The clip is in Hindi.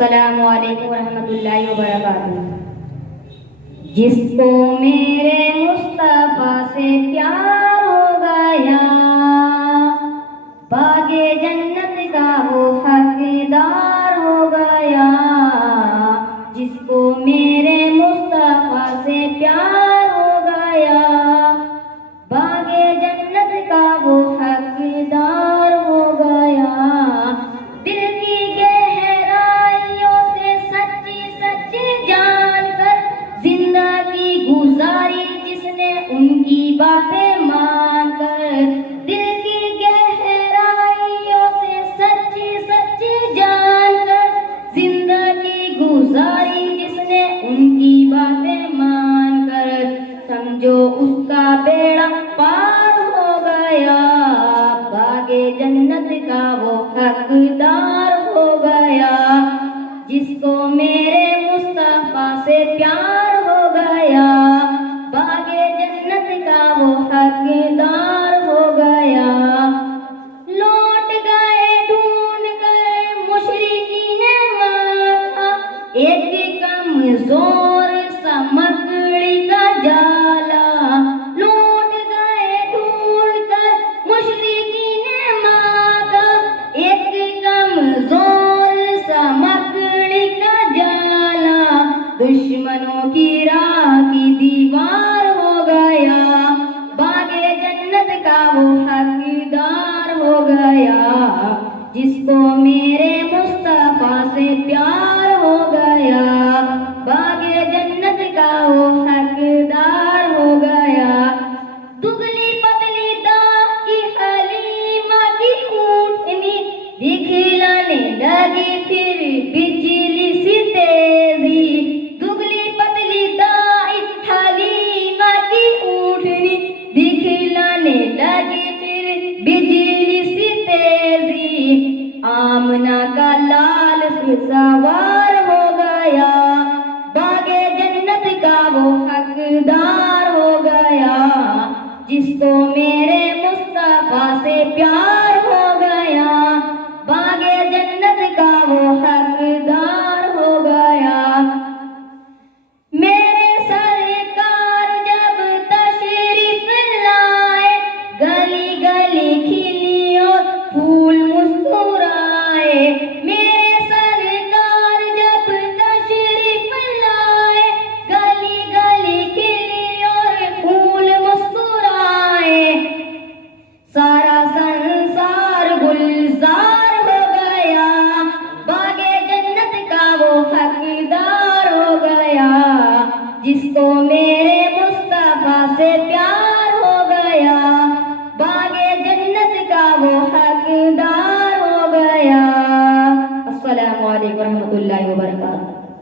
अस्सलामु अलैकुम रहमतुल्लाहि व बरकातुहू। जिसको मेरे मुस्तफा से प्यार हो गया, बागे जन्नत का वो हकदार हो गया। जिसको मेरे मुस्तफा से प्यार हो गया, बागे जन्नत का वो हकदार हो गया। दिल की गहराइयों से सच्ची सच्ची जानकर जिंदगी गुजारी जिसने उनकी बातें मानकर। दिल की गहराइयों से सच्ची सच्ची जानकर जिंदगी गुजारी जिसने उनकी बातें मानकर। समझो उसका बेड़ा पार हो गया, बागे जन्नत का वो हकदार हो गया। जिसको मेरे मुस्तफा से प्यार हो गया, बागे जन्नत का वो हकदार हो गया। लौट गए ढूंढ गए मुशरिकीने मक्का, एक कमजोर सा मकड़ी का जाला। लौट गए ढूंढ कर मुशरिकीने मक्का, एक कमजोर सा मकड़ी का जाला। दुश्मनों की राह की दीवार हो गया, बागे जन्नत का वो हकदार हो गया। जिसको मेरे मुस्तफा से प्यार हो गया, बागे जन्नत का वो हकदार हो गया। दुगली पतली दाई हलीमा की ऊँटनी दिखलाने लगी फिर बिजली सी तेजी। दुगली पतली दाई हलीमा की ऊँटनी दिखलाने लगी फिर बिजली सी तेजी। आमना का लाल सवार हो गया, बागे जन्नत का वो हकदार हो गया। जिसको मेरे मुस्तफा से प्यार हो गया, बागे जन्नत का वो हकदार हो गया। मेरे सरकार जब तशरीफ लाए, गली गली खिली और फूल मुस्कुराए। मेरे सरकार जब तशरीफ लाए, गली गली खिली और फूल मुस्कुराए। सारा संसार गुलजार हो गया, बागे जन्नत का वो हकदार हो गया। जिसको मेरे मुस्तफा से प्यार हो गया, बागे जन्नत का वो हकदार हो गया। अस्सलामु अलैकुम रहमतुल्लाहि व बरकातुहू।